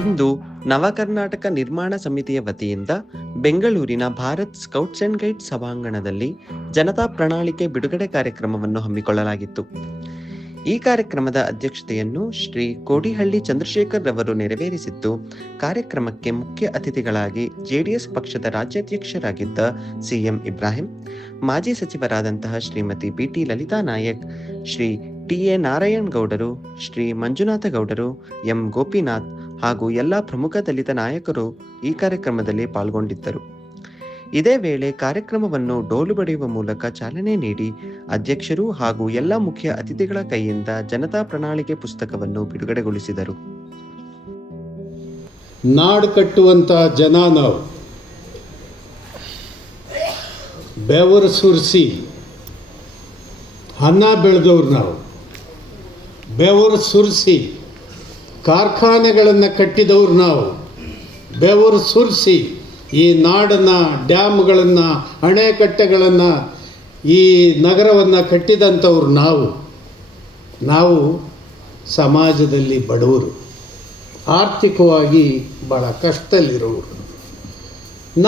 ಇಂದು ನವಕರ್ನಾಟಕ ನಿರ್ಮಾಣ ಸಮಿತಿಯ ವತಿಯಿಂದ ಬೆಂಗಳೂರಿನ ಭಾರತ್ ಸ್ಕೌಟ್ಸ್ ಅಂಡ್ ಗೈಡ್ಸ್ ಸಭಾಂಗಣದಲ್ಲಿ ಜನತಾ ಪ್ರಣಾಳಿಕೆ ಬಿಡುಗಡೆ ಕಾರ್ಯಕ್ರಮವನ್ನು ಹಮ್ಮಿಕೊಳ್ಳಲಾಗಿತ್ತು. ಈ ಕಾರ್ಯಕ್ರಮದ ಅಧ್ಯಕ್ಷತೆಯನ್ನು ಶ್ರೀ ಕೋಡಿಹಳ್ಳಿ ಚಂದ್ರಶೇಖರ್ ರವರು ನೆರವೇರಿಸಿದ್ದು, ಕಾರ್ಯಕ್ರಮಕ್ಕೆ ಮುಖ್ಯ ಅತಿಥಿಗಳಾಗಿ ಜೆಡಿಎಸ್ ಪಕ್ಷದ ರಾಜ್ಯಾಧ್ಯಕ್ಷರಾಗಿದ್ದ ಸಿಎಂ ಇಬ್ರಾಹಿಂ, ಮಾಜಿ ಸಚಿವರಾದಂತಹ ಶ್ರೀಮತಿ ಬಿಟಿ ಲಲಿತಾ ನಾಯಕ್, ಶ್ರೀ ಟಿ.ಎ. ನಾರಾಯಣ್ ಗೌಡರು, ಶ್ರೀ ಮಂಜುನಾಥ ಗೌಡರು, ಎಂ ಗೋಪಿನಾಥ್ ಹಾಗೂ ಎಲ್ಲ ಪ್ರಮುಖ ದಲಿತ ನಾಯಕರು ಈ ಕಾರ್ಯಕ್ರಮದಲ್ಲಿ ಪಾಲ್ಗೊಂಡಿದ್ದರು. ಇದೇ ವೇಳೆ ಕಾರ್ಯಕ್ರಮವನ್ನು ಡೋಲು ಬಡಿಯುವ ಮೂಲಕ ಚಾಲನೆ ನೀಡಿ ಅಧ್ಯಕ್ಷರು ಹಾಗೂ ಎಲ್ಲ ಮುಖ್ಯ ಅತಿಥಿಗಳ ಕೈಯಿಂದ ಜನತಾ ಪ್ರಣಾಳಿಕೆ ಪುಸ್ತಕವನ್ನು ಬಿಡುಗಡೆಗೊಳಿಸಿದರು. ನಾಡು ಕಟ್ಟುವಂತ ಜನ ನಾವು, ಬೆವರು ಸುರಿಸಿ ಅನ್ನ ಬೆಳೆದವ್ರು ನಾವು, ಬೆವರು ಸುರಿಸಿ ಕಾರ್ಖಾನೆಗಳನ್ನು ಕಟ್ಟಿದವ್ರು ನಾವು, ಬೆವರು ಸುರಿಸಿ ಈ ನಾಡನ್ನು, ಡ್ಯಾಮ್ಗಳನ್ನು, ಅಣೆಕಟ್ಟೆಗಳನ್ನು, ಈ ನಗರವನ್ನು ಕಟ್ಟಿದಂಥವ್ರು ನಾವು ಸಮಾಜದಲ್ಲಿ ಬಡವರು, ಆರ್ಥಿಕವಾಗಿ ಭಾಳ ಕಷ್ಟದಲ್ಲಿರೋರು.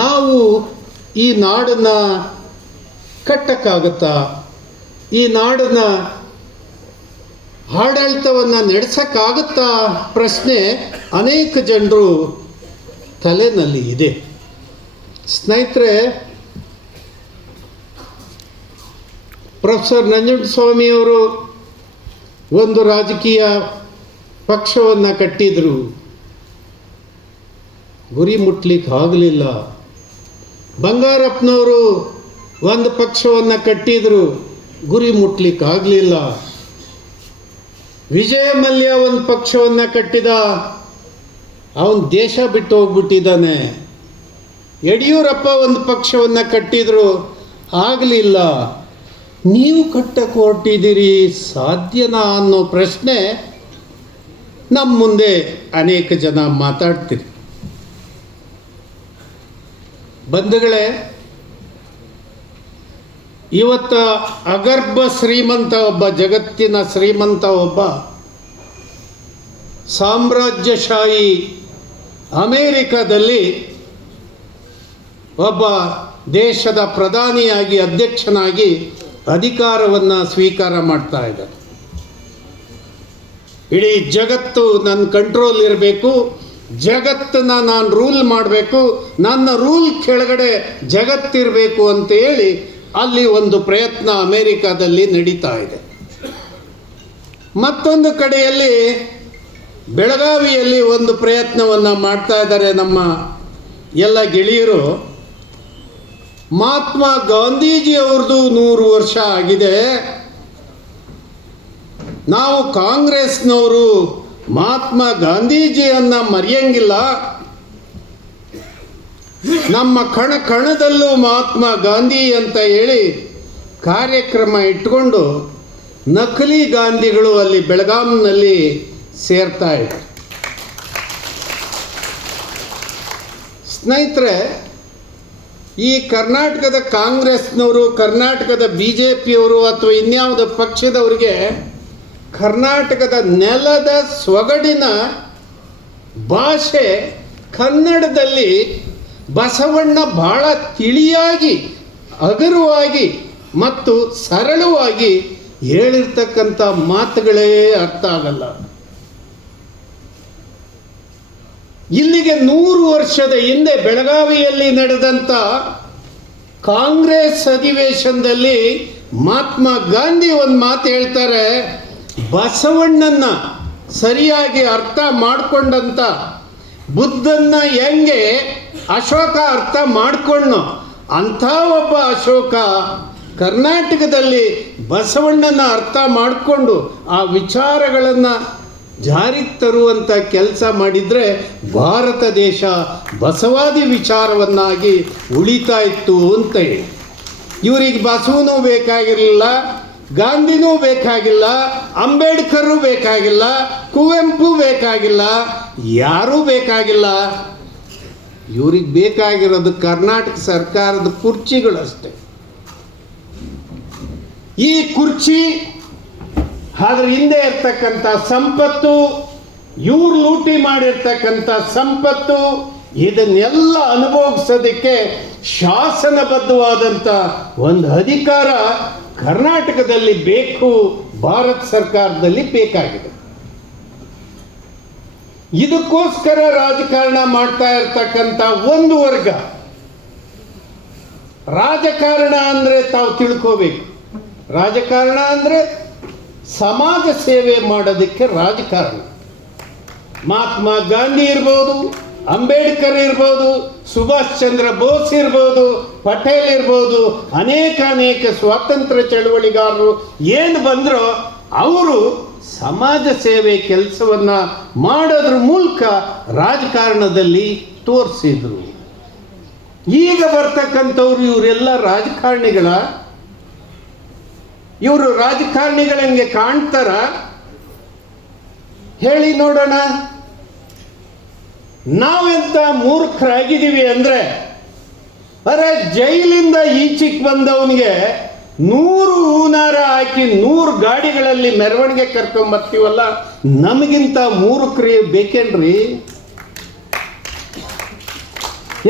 ನಾವು ಈ ನಾಡನ್ನು ಕಟ್ಟಕ್ಕಾಗತ್ತಾ? ಈ ನಾಡನ್ನು ಆಡಳಿತವನ್ನು ನಡೆಸೋಕ್ಕಾಗುತ್ತಾ ಪ್ರಶ್ನೆ ಅನೇಕ ಜನರು ತಲೆನಲ್ಲಿ ಇದೆ. ಸ್ನೇಹಿತರೆ, ಪ್ರೊಫೆಸರ್ ನಂಜುಂಡಸ್ವಾಮಿಯವರು ಒಂದು ರಾಜಕೀಯ ಪಕ್ಷವನ್ನು ಕಟ್ಟಿದರು, ಗುರಿ ಮುಟ್ಲಿಕ್ಕೆ ಆಗಲಿಲ್ಲ. ಬಂಗಾರಪ್ಪನವರು ಒಂದು ಪಕ್ಷವನ್ನು ಕಟ್ಟಿದರು, ಗುರಿ ಮುಟ್ಲಿಕ್ಕೆ ಆಗಲಿಲ್ಲ. ವಿಜಯ ಮಲ್ಯ ಒಂದು ಪಕ್ಷವನ್ನು ಕಟ್ಟಿದ, ಅವನು ದೇಶ ಬಿಟ್ಟು ಹೋಗ್ಬಿಟ್ಟಿದ್ದಾನೆ. ಯಡಿಯೂರಪ್ಪ ಒಂದು ಪಕ್ಷವನ್ನು ಕಟ್ಟಿದ್ರು, ಆಗಲಿಲ್ಲ. ನೀವು ಕಟ್ಟಕ್ಕೆ ಹೊರಟಿದ್ದೀರಿ, ಸಾಧ್ಯನಾ ಅನ್ನೋ ಪ್ರಶ್ನೆ ನಮ್ಮ ಮುಂದೆ ಅನೇಕ ಜನ ಮಾತಾಡ್ತೀರಿ. ಬಂಧುಗಳೇ, ಇವತ್ತು ಅಗರ್ಭ ಶ್ರೀಮಂತ ಒಬ್ಬ, ಜಗತ್ತಿನ ಶ್ರೀಮಂತ ಒಬ್ಬ, ಸಾಮ್ರಾಜ್ಯಶಾಹಿ ಅಮೇರಿಕಾದಲ್ಲಿ ಒಬ್ಬ ದೇಶದ ಪ್ರಧಾನಿಯಾಗಿ, ಅಧ್ಯಕ್ಷನಾಗಿ ಅಧಿಕಾರವನ್ನು ಸ್ವೀಕಾರ ಮಾಡ್ತಾ ಇದ್ದಾರೆ. ಇಡೀ ಜಗತ್ತು ನನ್ನ ಕಂಟ್ರೋಲ್ ಇರಬೇಕು, ಜಗತ್ತನ್ನ ನಾನು ರೂಲ್ ಮಾಡಬೇಕು, ನನ್ನ ರೂಲ್ ಕೆಳಗಡೆ ಜಗತ್ತಿರಬೇಕು ಅಂತ ಹೇಳಿ ಅಲ್ಲಿ ಒಂದು ಪ್ರಯತ್ನ ಅಮೇರಿಕಾದಲ್ಲಿ ನಡೀತಾ ಇದೆ. ಮತ್ತೊಂದು ಕಡೆಯಲ್ಲಿ ಬೆಳಗಾವಿಯಲ್ಲಿ ಒಂದು ಪ್ರಯತ್ನವನ್ನು ಮಾಡ್ತಾ ಇದ್ದಾರೆ ನಮ್ಮ ಎಲ್ಲ ಗೆಳೆಯರು. ಮಹಾತ್ಮ ಗಾಂಧೀಜಿ ಅವ್ರದ್ದು 100 ವರ್ಷ ಆಗಿದೆ. ನಾವು ಕಾಂಗ್ರೆಸ್ನವರು ಮಹಾತ್ಮ ಗಾಂಧೀಜಿಯನ್ನು ಮರೆಯಂಗಿಲ್ಲ. ನಮ್ಮ ಕಣದಲ್ಲೂ ಮಹಾತ್ಮ ಗಾಂಧಿ ಅಂತ ಹೇಳಿ ಕಾರ್ಯಕ್ರಮ ಇಟ್ಕೊಂಡು ನಕಲಿ ಗಾಂಧಿಗಳು ಅಲ್ಲಿ ಬೆಳಗಾಂನಲ್ಲಿ ಸೇರ್ತಾ ಇದ್ದಾರೆ. ಸ್ನೇಹಿತರೆ, ಈ ಕರ್ನಾಟಕದ ಕಾಂಗ್ರೆಸ್ನವರು, ಕರ್ನಾಟಕದ BJPಯವರು ಅಥವಾ ಇನ್ಯಾವುದೋ ಪಕ್ಷದವರಿಗೆ ಕರ್ನಾಟಕದ ನೆಲದ ಸೊಗಡಿನ ಭಾಷೆ ಕನ್ನಡದಲ್ಲಿ ಬಸವಣ್ಣ ಬಹಳ ತಿಳಿಯಾಗಿ, ಹಗುರವಾಗಿ ಮತ್ತು ಸರಳವಾಗಿ ಹೇಳಿರ್ತಕ್ಕಂಥ ಮಾತುಗಳೇ ಅರ್ಥ ಆಗಲ್ಲ. ಇಲ್ಲಿಗೆ 100 ವರ್ಷದ ಹಿಂದೆ ಬೆಳಗಾವಿಯಲ್ಲಿ ನಡೆದಂಥ ಕಾಂಗ್ರೆಸ್ ಅಧಿವೇಶನದಲ್ಲಿ ಮಹಾತ್ಮ ಗಾಂಧಿ ಒಂದು ಮಾತು ಹೇಳ್ತಾರೆ, ಬಸವಣ್ಣನ ಸರಿಯಾಗಿ ಅರ್ಥ ಮಾಡಿಕೊಂಡಂಥ ಬುದ್ಧನ್ನ ಹೆಂಗೆ ಅಶೋಕ ಅರ್ಥ ಮಾಡಿಕೊಂಡು, ಅಂಥ ಒಬ್ಬ ಅಶೋಕ ಕರ್ನಾಟಕದಲ್ಲಿ ಬಸವಣ್ಣನ ಅರ್ಥ ಮಾಡಿಕೊಂಡು ಆ ವಿಚಾರಗಳನ್ನು ಜಾರಿಗೆ ತರುವಂಥ ಕೆಲಸ ಮಾಡಿದರೆ ಭಾರತ ದೇಶ ಬಸವಾದಿ ವಿಚಾರವನ್ನಾಗಿ ಉಳಿತಾ ಇತ್ತು ಅಂತ ಹೇಳಿ. ಇವರಿಗೆ ಬಸವನೂ ಬೇಕಾಗಿರಲಿಲ್ಲ, ಗಾಂಧಿನೂ ಬೇಕಾಗಿಲ್ಲ, ಅಂಬೇಡ್ಕರು ಬೇಕಾಗಿಲ್ಲ, ಕುವೆಂಪು ಬೇಕಾಗಿಲ್ಲ, ಯಾರೂ ಬೇಕಾಗಿಲ್ಲ. ಇವ್ರಿಗೆ ಬೇಕಾಗಿರೋದು ಕರ್ನಾಟಕ ಸರ್ಕಾರದ ಕುರ್ಚಿಗಳಷ್ಟೇ. ಈ ಕುರ್ಚಿ, ಅದರ ಹಿಂದೆ ಇರ್ತಕ್ಕಂಥ ಸಂಪತ್ತು, ಇವ್ರು ಲೂಟಿ ಮಾಡಿರ್ತಕ್ಕಂಥ ಸಂಪತ್ತು ಇದನ್ನೆಲ್ಲ ಅನುಭವಿಸೋದಕ್ಕೆ ಶಾಸನಬದ್ಧವಾದಂಥ ಒಂದು ಅಧಿಕಾರ ಕರ್ನಾಟಕದಲ್ಲಿ ಬೇಕು, ಭಾರತ ಸರ್ಕಾರದಲ್ಲಿ ಬೇಕಾಗಿದೆ. ಇದಕ್ಕೋಸ್ಕರ ರಾಜಕಾರಣ ಮಾಡ್ತಾ ಇರ್ತಕ್ಕಂಥ ಒಂದು ವರ್ಗ. ರಾಜಕಾರಣ ಅಂದರೆ ತಾವು ತಿಳ್ಕೋಬೇಕು, ರಾಜಕಾರಣ ಅಂದರೆ ಸಮಾಜ ಸೇವೆ ಮಾಡೋದಕ್ಕೆ ರಾಜಕಾರಣ. ಮಹಾತ್ಮ ಗಾಂಧಿ ಇರ್ಬೋದು, ಅಂಬೇಡ್ಕರ್ ಇರ್ಬೋದು, ಸುಭಾಷ್ ಚಂದ್ರ ಬೋಸ್ ಇರ್ಬೋದು, ಪಟೇಲ್ ಇರ್ಬೋದು, ಅನೇಕ ಸ್ವಾತಂತ್ರ್ಯ ಚಳವಳಿಗಾರರು ಏನು ಬಂದರೋ ಅವರು ಸಮಾಜ ಸೇವೆ ಕೆಲಸವನ್ನ ಮಾಡೋದ್ರ ಮೂಲಕ ರಾಜಕಾರಣದಲ್ಲಿ ತೋರಿಸಿದ್ರು. ಈಗ ಬರ್ತಕ್ಕಂಥವ್ರು ಇವರೆಲ್ಲ ರಾಜಕಾರಣಿಗಳ, ಇವರು ರಾಜಕಾರಣಿಗಳಂಗೆ ಕಾಣ್ತಾರ? ಹೇಳಿ ನೋಡೋಣ. ನಾವೆಂತ ಮೂರ್ಖರಾಗಿದ್ದೀವಿ ಅಂದ್ರೆ, ಅರೆ ಜೈಲಿಂದ ಈಚೆಗೆ ಬಂದವನಿಗೆ 100 ಹೂನಾರ ಹಾಕಿ 100 ಗಾಡಿಗಳಲ್ಲಿ ಮೆರವಣಿಗೆ ಕರ್ಕೊಂಬರ್ತೀವಲ್ಲ, ನಮಗಿಂತ ಮೂರ್ಖರಿ ಬೇಕೇನ್ರಿ?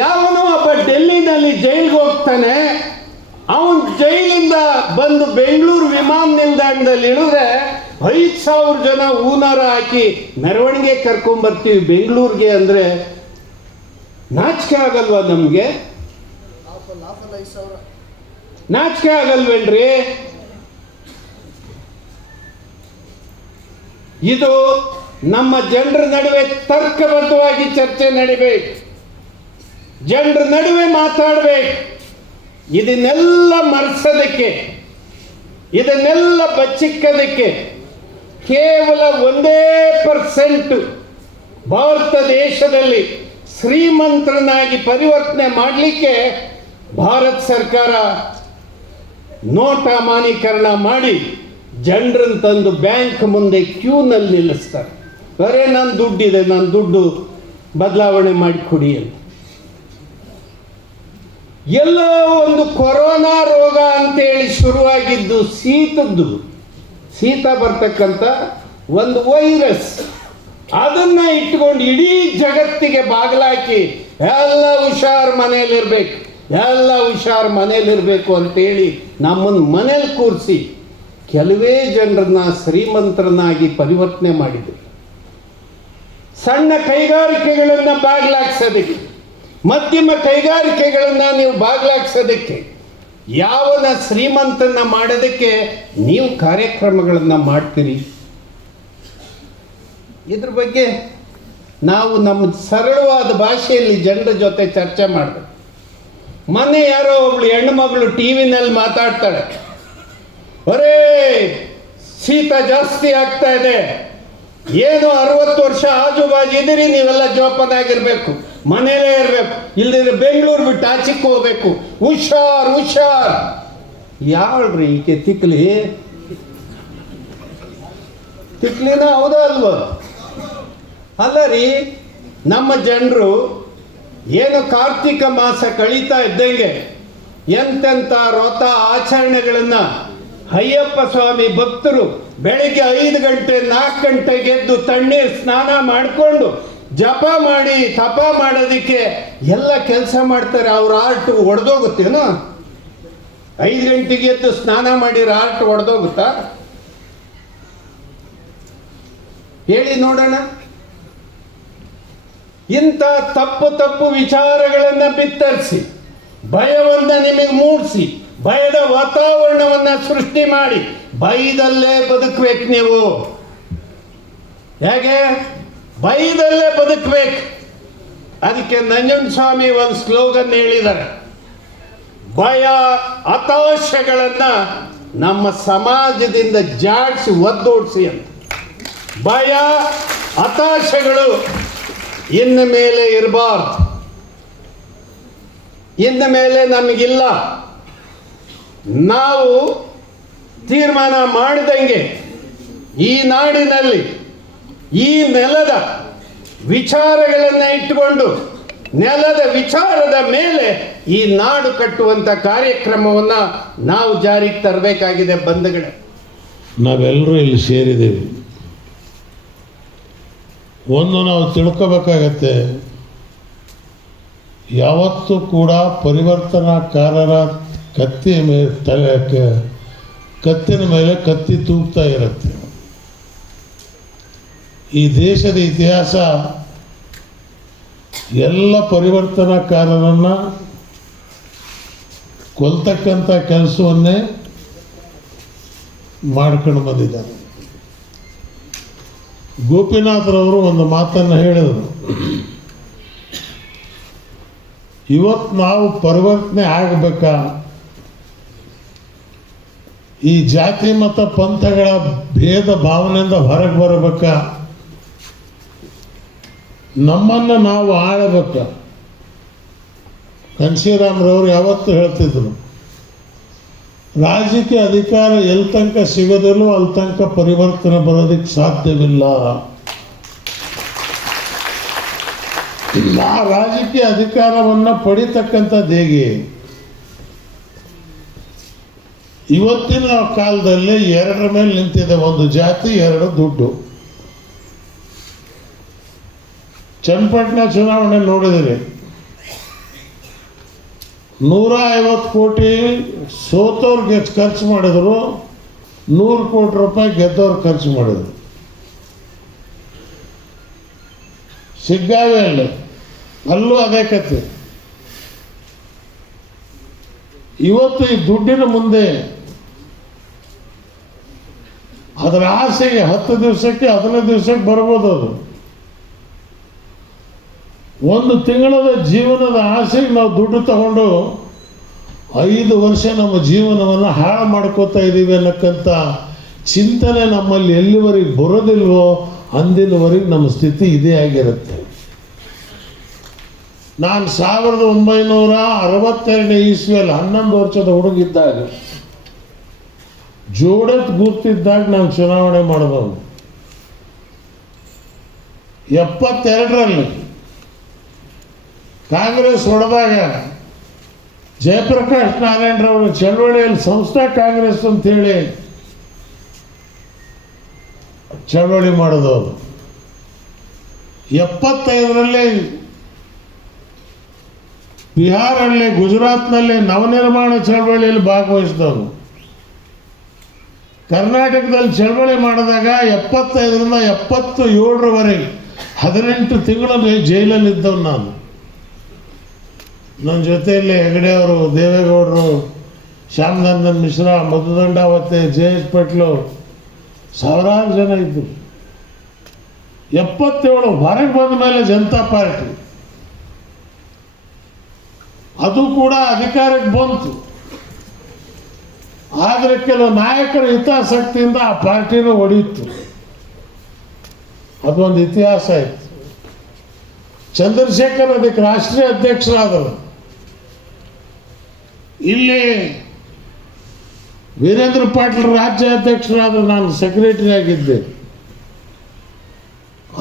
ಯಾವನೋ ಒಬ್ಬ ಡೆಲ್ಲಿನಲ್ಲಿ ಜೈಲಿಗೆ ಹೋಗ್ತಾನೆ, ಅವನು ಜೈಲಿಂದ ಬಂದು ಬೆಂಗಳೂರು ವಿಮಾನ ನಿಲ್ದಾಣದಲ್ಲಿ ಇಳಿದ್ರೆ 5,000 ಜನ ಹೂನಾರ ಹಾಕಿ ಮೆರವಣಿಗೆ ಕರ್ಕೊಂಬರ್ತೀವಿ ಬೆಂಗಳೂರಿಗೆ ಅಂದ್ರೆ ನಾಚಿಕೆ ಆಗಲ್ವಾ ನಮ್ಗೆ? ನಾಚಿಕೆ ಆಗಲ್ವೇನ್ರಿ? ಇದು ನಮ್ಮ ಜನರ ನಡುವೆ ತರ್ಕಬದ್ಧವಾಗಿ ಚರ್ಚೆ ನಡಿಬೇಕು, ಜನರ ನಡುವೆ ಮಾತಾಡಬೇಕು. ಇದನ್ನೆಲ್ಲ ಮರೆಸೋದಕ್ಕೆ, ಇದನ್ನೆಲ್ಲ ಬಚ್ಚಿಕ್ಕೋದಕ್ಕೆ ಕೇವಲ 1% ಭಾರತ ದೇಶದಲ್ಲಿ ಶ್ರೀಮಂತರನ್ನಾಗಿ ಪರಿವರ್ತನೆ ಮಾಡಲಿಕ್ಕೆ ಭಾರತ ಸರ್ಕಾರ ನೋಟ್ ಅಮಾನ್ಯೀಕರಣ ಮಾಡಿ ಜನರನ್ನು ತಂದು ಬ್ಯಾಂಕ್ ಮುಂದೆ ಕ್ಯೂನಲ್ಲಿ ನಿಲ್ಲಿಸ್ತಾರೆ. ಬರೇ ನನ್ನ ದುಡ್ಡಿದೆ, ನನ್ನ ದುಡ್ಡು ಬದಲಾವಣೆ ಮಾಡಿಕೊಡಿ ಅಂತ. ಎಲ್ಲೋ ಒಂದು ಕೊರೋನಾ ರೋಗ ಅಂತೇಳಿ ಶುರುವಾಗಿದ್ದು ಶೀತ ಬರ್ತಕ್ಕಂಥ ಒಂದು ವೈರಸ್, ಅದನ್ನ ಇಟ್ಕೊಂಡು ಇಡೀ ಜಗತ್ತಿಗೆ ಬಾಗಿಲಾಕಿ ಎಲ್ಲ ಹುಷಾರ್ ಮನೇಲಿರ್ಬೇಕು, ಎಲ್ಲ ಹುಷಾರ್ ಮನೇಲಿರ್ಬೇಕು ಅಂತೇಳಿ ನಮ್ಮನ್ನು ಮನೇಲಿ ಕೂರಿಸಿ ಕೆಲವೇ ಜನರನ್ನ ಶ್ರೀಮಂತರನ್ನಾಗಿ ಪರಿವರ್ತನೆ ಮಾಡಿದ್ರು. ಸಣ್ಣ ಕೈಗಾರಿಕೆಗಳನ್ನು ಬಾಗಿಲಾಕ್ಸೋದಕ್ಕೆ, ಮಧ್ಯಮ ಕೈಗಾರಿಕೆಗಳನ್ನು ನೀವು ಬಾಗಿಲಾಕ್ಸೋದಕ್ಕೆ, ಯಾವನ ಶ್ರೀಮಂತನ ಮಾಡೋದಕ್ಕೆ ನೀವು ಕಾರ್ಯಕ್ರಮಗಳನ್ನು ಮಾಡ್ತೀರಿ. ಇದ್ರ ಬಗ್ಗೆ ನಾವು ನಮ್ಮ ಸರಳವಾದ ಭಾಷೆಯಲ್ಲಿ ಜನರ ಜೊತೆ ಚರ್ಚೆ ಮಾಡಬೇಕು. ಮೊನ್ನೆ ಯಾರೋ ಒಬ್ಳು ಹೆಣ್ಣು ಮಗಳು ಟಿವಿನಲ್ಲಿ ಮಾತಾಡ್ತಾಳೆ, ಅರೇ ಶೀತ ಜಾಸ್ತಿ ಆಗ್ತಾ ಇದೆ, ಏನು 60 ವರ್ಷ ಆಜುಬಾಜು ಇದ್ದೀರಿ, ನೀವೆಲ್ಲ ಜೋಪಾನಾಗಿರ್ಬೇಕು, ಮನೇಲೇ ಇರಬೇಕು, ಇಲ್ಲದಿದ್ರೆ ಬೆಂಗಳೂರು ಬಿಟ್ಟು ಆಚೆಗೆ ಹೋಗ್ಬೇಕು, ಹುಷಾರ್ ಹುಷಾರ್. ಯಾಳ್ರಿ ಈಕೆ ತಿಕ್ಲಿನ ಹೌದಾ ಅಲ್ವಾ? ಅಲ್ಲ ರೀ, ನಮ್ಮ ಜನರು ಏನು ಕಾರ್ತಿಕ ಮಾಸ ಕಳೀತಾ ಇದ್ದಂಗೆ ಎಂತೆಂಥ ವ್ರತ ಆಚರಣೆಗಳನ್ನು ಅಯ್ಯಪ್ಪ ಸ್ವಾಮಿ ಭಕ್ತರು ಬೆಳಿಗ್ಗೆ 5 ಗಂಟೆ 4 ಗಂಟೆಗೆ ಎದ್ದು ತಣ್ಣೀರು ಸ್ನಾನ ಮಾಡಿಕೊಂಡು ಜಪ ಮಾಡಿ ತಪ ಮಾಡೋದಕ್ಕೆ ಎಲ್ಲ ಕೆಲಸ ಮಾಡ್ತಾರೆ. ಅವ್ರ ಆರ್ಟ್ ಒಡೆದೋಗುತ್ತೇನೋ? 5 ಗಂಟೆಗೆ ಎದ್ದು ಸ್ನಾನ ಮಾಡಿರೋ ಆರ್ಟ್ ಒಡೆದೋಗುತ್ತಾ? ಹೇಳಿ ನೋಡೋಣ. ಇಂಥ ತಪ್ಪು ವಿಚಾರಗಳನ್ನು ಬಿತ್ತರಿಸಿ ಭಯವನ್ನು ನಿಮಗೆ ಮೂಡಿಸಿ ಭಯದ ವಾತಾವರಣವನ್ನ ಸೃಷ್ಟಿ ಮಾಡಿ ಭಯದಲ್ಲೇ ಬದುಕಬೇಕು. ನೀವು ಹೇಗೆ ಭಯದಲ್ಲೇ ಬದುಕಬೇಕು? ಅದಕ್ಕೆ ನಂಜುಂಡಸ್ವಾಮಿ ಒಂದು ಸ್ಲೋಗನ್ ಹೇಳಿದ್ದಾರೆ, ಭಯ ಹತಾಶೆಗಳನ್ನ ನಮ್ಮ ಸಮಾಜದಿಂದ ಜಾಡಿಸಿ ಒದ್ದೋಡಿಸಿ ಅಂತ. ಭಯ ಹತಾಶೆಗಳು ಇನ್ನು ಮೇಲೆ ಇರಬಾರ್ದು, ಇನ್ನು ಮೇಲೆ ನಮಗಿಲ್ಲ. ನಾವು ತೀರ್ಮಾನ ಮಾಡಿದಂಗೆ ಈ ನಾಡಿನಲ್ಲಿ ಈ ನೆಲದ ವಿಚಾರಗಳನ್ನು ಇಟ್ಟುಕೊಂಡು ನೆಲದ ವಿಚಾರದ ಮೇಲೆ ಈ ನಾಡು ಕಟ್ಟುವಂಥ ಕಾರ್ಯಕ್ರಮವನ್ನು ನಾವು ಜಾರಿಗೆ ತರಬೇಕಾಗಿದೆ. ಬಂಧುಗಳೇ, ನಾವೆಲ್ಲರೂ ಇಲ್ಲಿ ಸೇರಿದ್ದೇವೆ. ಒಂದು ನಾವು ತಿಳ್ಕೋಬೇಕಾಗತ್ತೆ, ಯಾವತ್ತೂ ಕೂಡ ಪರಿವರ್ತನಾಕಾರರ ಕತ್ತಿಯ ಮೇಲೆ ಕತ್ತಿನ ಮೇಲೆ ಕತ್ತಿ ತೂಗ್ತಾ ಇರುತ್ತೆ. ಈ ದೇಶದ ಇತಿಹಾಸ ಎಲ್ಲ ಪರಿವರ್ತನಾಕಾರರನ್ನು ಕೊಲ್ತಕ್ಕಂಥ ಕೆಲಸವನ್ನೇ ಮಾಡ್ಕೊಂಡು ಬಂದಿದ್ದಾರೆ. ಗೋಪಿನಾಥರವರು ಒಂದು ಮಾತನ್ನು ಹೇಳಿದರು, ಇವತ್ತು ನಾವು ಪರಿವರ್ತನೆ ಆಗಬೇಕಾ, ಈ ಜಾತಿ ಮತ್ತು ಪಂಥಗಳ ಭೇದ ಭಾವನೆಯಿಂದ ಹೊರಗೆ ಬರಬೇಕಾ, ನಮ್ಮನ್ನು ನಾವು ಆಳಬೇಕ. ಕನ್ಶಿರಾಮ್ರವರು ಯಾವತ್ತೂ ಹೇಳ್ತಿದ್ರು, ರಾಜಕೀಯ ಅಧಿಕಾರ ಎಲ್ಲಿ ತನಕ ಸಿಗೋದಿಲ್ಲೋ ಅಲ್ಲಿ ತನಕ ಪರಿವರ್ತನೆ ಬರೋದಕ್ಕೆ ಸಾಧ್ಯವಿಲ್ಲ. ಆ ರಾಜಕೀಯ ಅಧಿಕಾರವನ್ನು ಪಡಿತಕ್ಕಂಥದ್ದು ಹೇಗೆ? ಇವತ್ತಿನ ಕಾಲದಲ್ಲಿ ಎರಡರ ಮೇಲೆ ನಿಂತಿದೆ, ಒಂದು ಜಾತಿ, ಎರಡು ದುಡ್ಡು. ಚನ್ನಪಟ್ಟಣ ಚುನಾವಣೆ ನೋಡಿದಿರಿ, 150 ಕೋಟಿ ಸೋತವ್ರಿಗೆ ಖರ್ಚು ಮಾಡಿದ್ರು, 100 ಕೋಟಿ ರೂಪಾಯಿ ಗೆದ್ದವ್ರು ಖರ್ಚು ಮಾಡಿದ್ರು. ಶಿಗ್ಗಾವಿಯಲ್ಲಿ ಅಲ್ಲೂ ಅದೇ ಕತೆ. ಇವತ್ತು ಈ ದುಡ್ಡಿನ ಮುಂದೆ ಅದರ ಆಸೆಗೆ 10 ದಿವಸಕ್ಕೆ 15 ದಿವಸಕ್ಕೆ ಬರ್ಬೋದು. ಅದು ಒಂದು ತಿಂಗಳದ ಜೀವನದ ಆಸೆಗೆ ನಾವು ದುಡ್ಡು ತಗೊಂಡು 5 ವರ್ಷ ನಮ್ಮ ಜೀವನವನ್ನು ಹಾಳು ಮಾಡ್ಕೋತಾ ಇದ್ದೀವಿ ಅನ್ನಕ್ಕಂಥ ಚಿಂತನೆ ನಮ್ಮಲ್ಲಿ ಎಲ್ಲಿವರೆಗೆ ಬರೋದಿಲ್ವೋ ಅಂದಿನವರೆಗೆ ನಮ್ಮ ಸ್ಥಿತಿ ಇದೇ ಆಗಿರುತ್ತೆ. ನಾನು 1962 ಇಸ್ವಿಯಲ್ಲಿ 11 ವರ್ಷದ ಹುಡುಗಿದ್ದಾಗ, ಜೋಡತ್ ಗುರ್ತಿದ್ದಾಗ ನಾನು ಚುನಾವಣೆ ಮಾಡಿದವನು. 72ರಲ್ಲಿ ಕಾಂಗ್ರೆಸ್ ಹೊಡೆದಾಗ ಜಯಪ್ರಕಾಶ್ ನಾರಾಯಣರವರು ಚಳವಳಿಯಲ್ಲಿ ಸಂಸ್ಥಾ ಕಾಂಗ್ರೆಸ್ ಅಂತೇಳಿ ಚಳವಳಿ ಮಾಡಿದವರು. 75ರಲ್ಲಿ ಬಿಹಾರಲ್ಲಿ, ಗುಜರಾತ್ನಲ್ಲಿ ನವನಿರ್ಮಾಣ ಚಳವಳಿಯಲ್ಲಿ ಭಾಗವಹಿಸಿದವನು. ಕರ್ನಾಟಕದಲ್ಲಿ ಚಳವಳಿ ಮಾಡಿದಾಗ 75ರಿಂದ 77ರವರೆಗೆ 18 ತಿಂಗಳು ಜೈಲಲ್ಲಿದ್ದವನು ನಾನು. ನನ್ನ ಜೊತೆಯಲ್ಲಿ ಹೆಗಡೆ ಅವರು, ದೇವೇಗೌಡರು, ಶ್ಯಾಮನಂದನ್ ಮಿಶ್ರಾ, ಮಧುದಂಡಾವತೆ, ಜಯೇಶ್ ಪಟ್ಲು, ಸಾವಿರಾರು ಜನ ಇದ್ದರು. 77 ಹೊರಗೆ ಬಂದ ಮೇಲೆ ಜನತಾ ಪಾರ್ಟಿ ಅದು ಕೂಡ ಅಧಿಕಾರಕ್ಕೆ ಬಂತು. ಆದರೆ ಕೆಲವು ನಾಯಕರ ಹಿತಾಸಕ್ತಿಯಿಂದ ಆ ಪಾರ್ಟಿನೂ ಒಡೆಯಿತು. ಅದೊಂದು ಇತಿಹಾಸ ಇತ್ತು. ಚಂದ್ರಶೇಖರ್ ಅದಕ್ಕೆ ರಾಷ್ಟ್ರೀಯ ಅಧ್ಯಕ್ಷರಾದರು. ಇಲ್ಲಿ ವೀರೇಂದ್ರ ಪಾಟೀಲ್ ರಾಜ್ಯ ಅಧ್ಯಕ್ಷರಾದರು, ನಾನು ಸೆಕ್ರೆಟರಿ ಆಗಿದ್ದೆ.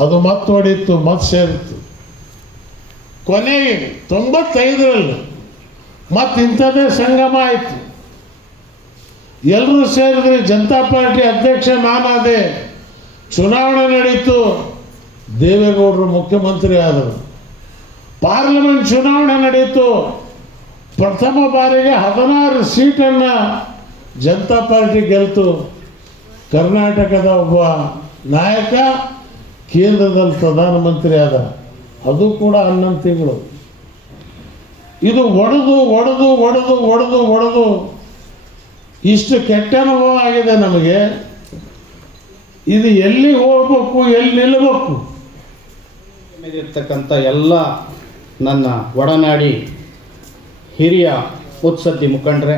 ಅದು ಮತ್ತೆ ಹೊಡೀತು, ಮತ್ತೆ ಸೇರಿತ್ತು. ಕೊನೆಗೆ 95ರಲ್ಲಿ ಮತ್ತೆ ಇಂಥದ್ದೇ ಸಂಗಮ ಆಯಿತು. ಎಲ್ಲರೂ ಸೇರಿದ್ರೆ ಜನತಾ ಪಾರ್ಟಿ ಅಧ್ಯಕ್ಷ ನಾನಾದೆ. ಚುನಾವಣೆ ನಡೀತು, ದೇವೇಗೌಡರು ಮುಖ್ಯಮಂತ್ರಿ ಆದರು. ಪಾರ್ಲಿಮೆಂಟ್ ಚುನಾವಣೆ ನಡೀತು, ಪ್ರಥಮ ಬಾರಿಗೆ 16 ಸೀಟನ್ನು ಜನತಾ ಪಾರ್ಟಿ ಗೆಲ್ತು. ಕರ್ನಾಟಕದ ಒಬ್ಬ ನಾಯಕ ಕೇಂದ್ರದಲ್ಲಿ ಪ್ರಧಾನಮಂತ್ರಿ ಆದ. ಅದು ಕೂಡ 11 ತಿಂಗಳು. ಇದು ಒಡೆದು ಒಡೆದು ಒಡೆದು ಒಡೆದು ಒಡೆದು ಇಷ್ಟು ಕೆಟ್ಟ ಅನುಭವ ಆಗಿದೆ ನಮಗೆ. ಇದು ಎಲ್ಲಿ ಹೋಗ್ಬೇಕು, ಎಲ್ಲಿ ನಿಲ್ಲಬೇಕು? ಇರ್ತಕ್ಕಂಥ ಎಲ್ಲ ನನ್ನ ಒಡನಾಡಿ ಹಿರಿಯ ಮುತ್ಸದ್ದಿ ಮುಖಂಡರೇ,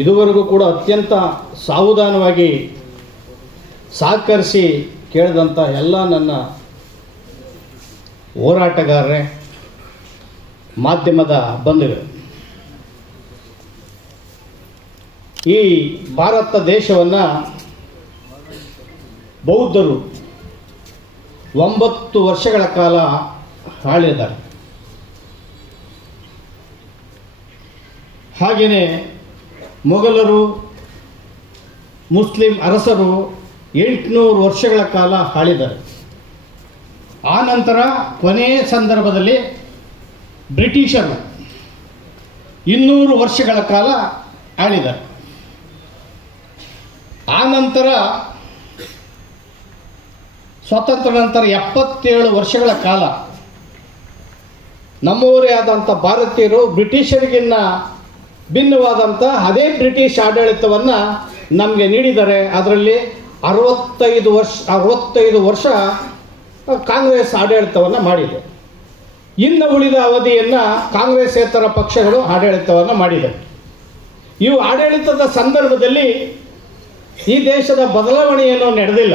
ಇದುವರೆಗೂ ಕೂಡ ಅತ್ಯಂತ ಸಾವಧಾನವಾಗಿ ಸಹಕರಿಸಿ ಕೇಳಿದಂಥ ಎಲ್ಲ ನನ್ನ ಹೋರಾಟಗಾರರೇ, ಮಾಧ್ಯಮದ ಬಂಧುಗಳು, ಈ ಭಾರತ ದೇಶವನ್ನು ಬೌದ್ಧರು 9 ವರ್ಷಗಳ ಕಾಲ ಆಳಿದ್ದಾರೆ. ಹಾಗೆಯೇ ಮೊಘಲರು, ಮುಸ್ಲಿಂ ಅರಸರು 800 ವರ್ಷಗಳ ಕಾಲ ಆಳಿದ್ದಾರೆ. ಆ ನಂತರ ಕೊನೆಯ ಸಂದರ್ಭದಲ್ಲಿ ಬ್ರಿಟಿಷರು 200 ವರ್ಷಗಳ ಕಾಲ ಆಳಿದ್ದಾರೆ. ಆ ನಂತರ ಸ್ವಾತಂತ್ರ್ಯ ನಂತರ 77 ವರ್ಷಗಳ ಕಾಲ ನಮ್ಮವರೇ ಆದಂಥ ಭಾರತೀಯರು ಬ್ರಿಟಿಷರಿಗಿನ್ನ ಭಿನ್ನವಾದಂಥ ಅದೇ ಬ್ರಿಟಿಷ್ ಆಡಳಿತವನ್ನು ನಮಗೆ ನೀಡಿದ್ದಾರೆ. ಅದರಲ್ಲಿ 65 ವರ್ಷ ಕಾಂಗ್ರೆಸ್ ಆಡಳಿತವನ್ನು ಮಾಡಿದೆ. ಇನ್ನು ಉಳಿದ ಅವಧಿಯನ್ನು ಕಾಂಗ್ರೆಸ್ಸೇತರ ಪಕ್ಷಗಳು ಆಡಳಿತವನ್ನು ಮಾಡಿದೆ. ಇವು ಆಡಳಿತದ ಸಂದರ್ಭದಲ್ಲಿ ಈ ದೇಶದ ಬದಲಾವಣೆಯನ್ನು ನಡೆದಿಲ್ಲ.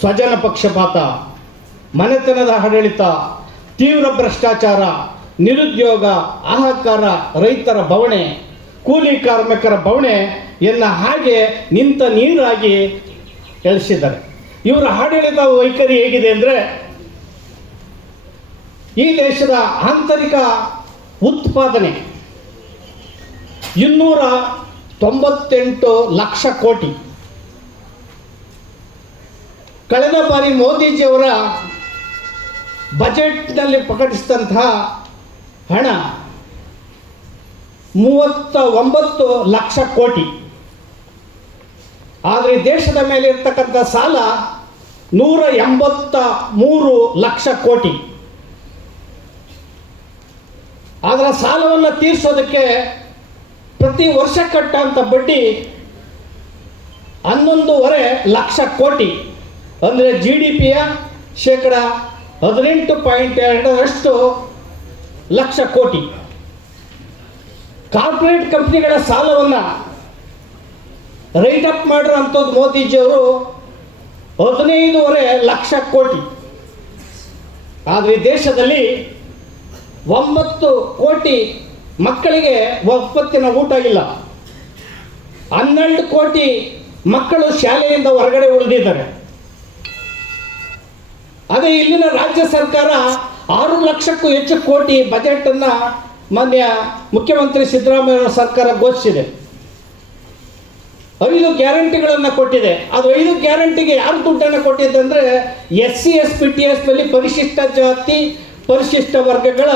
ಸ್ವಜನ ಪಕ್ಷಪಾತ, ಮನೆತನದ ಆಡಳಿತ, ತೀವ್ರ ಭ್ರಷ್ಟಾಚಾರ, ನಿರುದ್ಯೋಗ, ಹಾಹಾಕಾರ, ರೈತರ ಬವಣೆ, ಕೂಲಿ ಕಾರ್ಮಿಕರ ಬವಣೆಯನ್ನು ಹಾಗೆ ನಿಂತ ನೀರಾಗಿ ಎಳಿಸಿದ್ದಾರೆ. ಇವರ ಆಡಳಿತ ವೈಖರಿ ಹೇಗಿದೆ ಅಂದರೆ, ಈ ದೇಶದ ಆಂತರಿಕ ಉತ್ಪಾದನೆ 298 ಲಕ್ಷ ಕೋಟಿ. ಕಳೆದ ಬಾರಿ ಮೋದಿಜಿಯವರ ಬಜೆಟ್ನಲ್ಲಿ ಪ್ರಕಟಿಸಿದಂತಹ ಹಣ 39 ಲಕ್ಷ ಕೋಟಿ. ಆದರೆ ದೇಶದ ಮೇಲೆ ಇರ್ತಕ್ಕಂಥ ಸಾಲ 183 ಲಕ್ಷ ಕೋಟಿ. ಅದರ ಸಾಲವನ್ನು ತೀರಿಸೋದಕ್ಕೆ ಪ್ರತಿ ವರ್ಷ ಕಟ್ಟಂಥ ಬಡ್ಡಿ 11.5 ಲಕ್ಷ ಕೋಟಿ. ಅಂದರೆ GDPಯ 18.2% ಲಕ್ಷ ಕೋಟಿ. ಕಾರ್ಪೊರೇಟ್ ಕಂಪ್ನಿಗಳ ಸಾಲವನ್ನು ರೈಟ್ ಅಪ್ ಮಾಡಿರೋಂಥದ್ದು ಮೋದಿಜಿಯವರು 15.5 ಲಕ್ಷ ಕೋಟಿ. ಆದರೆ ದೇಶದಲ್ಲಿ 9 ಕೋಟಿ ಮಕ್ಕಳಿಗೆ ಒಪ್ಪತ್ತಿನ ಊಟ ಇಲ್ಲ. 12 ಕೋಟಿ ಮಕ್ಕಳು ಶಾಲೆಯಿಂದ ಹೊರಗಡೆ ಉಳಿದಿದ್ದಾರೆ. ಅದೇ ಇಲ್ಲಿನ ರಾಜ್ಯ ಸರ್ಕಾರ 6 ಲಕ್ಷಕ್ಕೂ ಹೆಚ್ಚು ಕೋಟಿ ಬಜೆಟನ್ನು ಮಾನ್ಯ ಮುಖ್ಯಮಂತ್ರಿ ಸಿದ್ದರಾಮಯ್ಯ ಸರ್ಕಾರ ಘೋಷಿಸಿದೆ. 5 ಗ್ಯಾರಂಟಿಗಳನ್ನು ಕೊಟ್ಟಿದೆ. ಅದು 5 ಗ್ಯಾರಂಟಿಗೆ ಯಾರು ದುಡ್ಡನ್ನು ಕೊಟ್ಟಿದೆ ಅಂದರೆ SC ST TS ನಲ್ಲಿ ಪರಿಶಿಷ್ಟ ಜಾತಿ ಪರಿಶಿಷ್ಟ ವರ್ಗಗಳ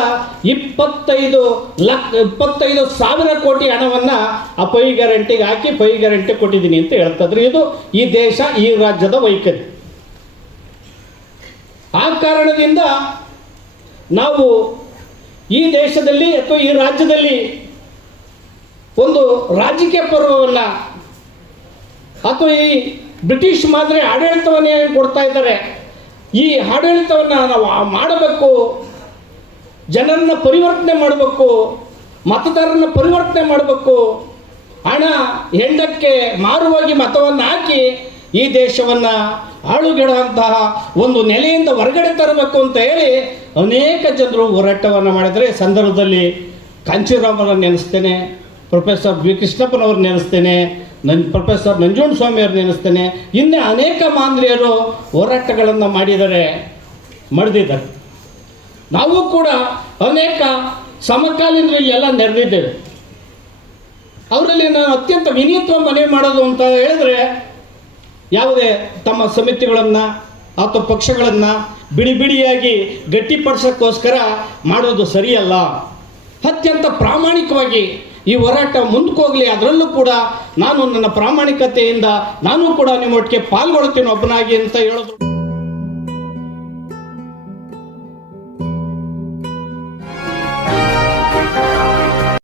25,000 ಕೋಟಿ ಹಣವನ್ನು ಆ 5 ಗ್ಯಾರಂಟಿಗೆ ಹಾಕಿ 5 ಗ್ಯಾರಂಟಿ ಕೊಟ್ಟಿದ್ದೀನಿ ಅಂತ ಹೇಳ್ತಿದ್ರು. ಇದು ಈ ದೇಶ, ಈ ರಾಜ್ಯದ ವೈಖರಿ. ಆ ಕಾರಣದಿಂದ ನಾವು ಈ ದೇಶದಲ್ಲಿ ಅಥವಾ ಈ ರಾಜ್ಯದಲ್ಲಿ ಒಂದು ರಾಜಕೀಯ ಪರ್ವವನ್ನು ಅಥವಾ ಈ ಬ್ರಿಟಿಷ್ ಮಾದರಿ ಆಡಳಿತವನ್ನು ಏನು ಕೊಡ್ತಾ ಇದ್ದಾರೆ, ಈ ಆಡಳಿತವನ್ನು ನಾವು ಮಾಡಬೇಕು, ಜನರನ್ನ ಪರಿವರ್ತನೆ ಮಾಡಬೇಕು, ಮತದಾರರನ್ನ ಪರಿವರ್ತನೆ ಮಾಡಬೇಕು, ಹಣ ಹೆಂಡಕ್ಕೆ ಮಾರುವಾಗಿ ಮತವನ್ನು ಹಾಕಿ ಈ ದೇಶವನ್ನು ಹಾಳುಗೆಡುವಂತಹ ಒಂದು ನೆಲೆಯಿಂದ ಹೊರಗಡೆ ತರಬೇಕು ಅಂತ ಹೇಳಿ ಅನೇಕ ಜನರು ಹೋರಾಟವನ್ನು ಮಾಡಿದರೆ. ಸಂದರ್ಭದಲ್ಲಿ ಕಾಂಚೀರಾಮರನ್ನು ನೆನೆಸ್ತೇನೆ, ಪ್ರೊಫೆಸರ್ ಬಿ ಕೃಷ್ಣಪ್ಪನವ್ರು ನೆನೆಸ್ತೇನೆ, ಪ್ರೊಫೆಸರ್ ನಂಜುಂಡಸ್ವಾಮಿ ಅವ್ರು ನೆನೆಸ್ತೇನೆ. ಇನ್ನೇ ಅನೇಕ ಮಾಂದ್ರಿಯರು ಹೋರಾಟಗಳನ್ನು ಮಾಡಿದ್ದಾರೆ. ನಾವು ಕೂಡ ಅನೇಕ ಸಮಕಾಲೀನರಲ್ಲಿ ಎಲ್ಲ ನೆರೆದಿದ್ದೇವೆ. ಅವರಲ್ಲಿ ನಾನು ಅತ್ಯಂತ ವಿನೀತ ಮನವಿ ಮಾಡೋದು ಅಂತ ಹೇಳಿದ್ರೆ, ಯಾವುದೇ ತಮ್ಮ ಸಮಿತಿಗಳನ್ನು ಅಥವಾ ಪಕ್ಷಗಳನ್ನು ಬಿಡಿಯಾಗಿ ಗಟ್ಟಿಪಡಿಸೋಕ್ಕೋಸ್ಕರ ಮಾಡೋದು ಸರಿಯಲ್ಲ. ಅತ್ಯಂತ ಪ್ರಾಮಾಣಿಕವಾಗಿ ಈ ಹೋರಾಟ ಮುಂದಕ್ಕೆ ಹೋಗಲಿ. ಅದರಲ್ಲೂ ಕೂಡ ನಾನು ನನ್ನ ಪ್ರಾಮಾಣಿಕತೆಯಿಂದ ನಾನು ಕೂಡ ನಿಮ್ಮೊಟ್ಟಿಗೆ ಪಾಲ್ಗೊಳ್ತೀನಿ ಒಬ್ಬನಾಗಿ ಅಂತ ಹೇಳಿದ್ರು.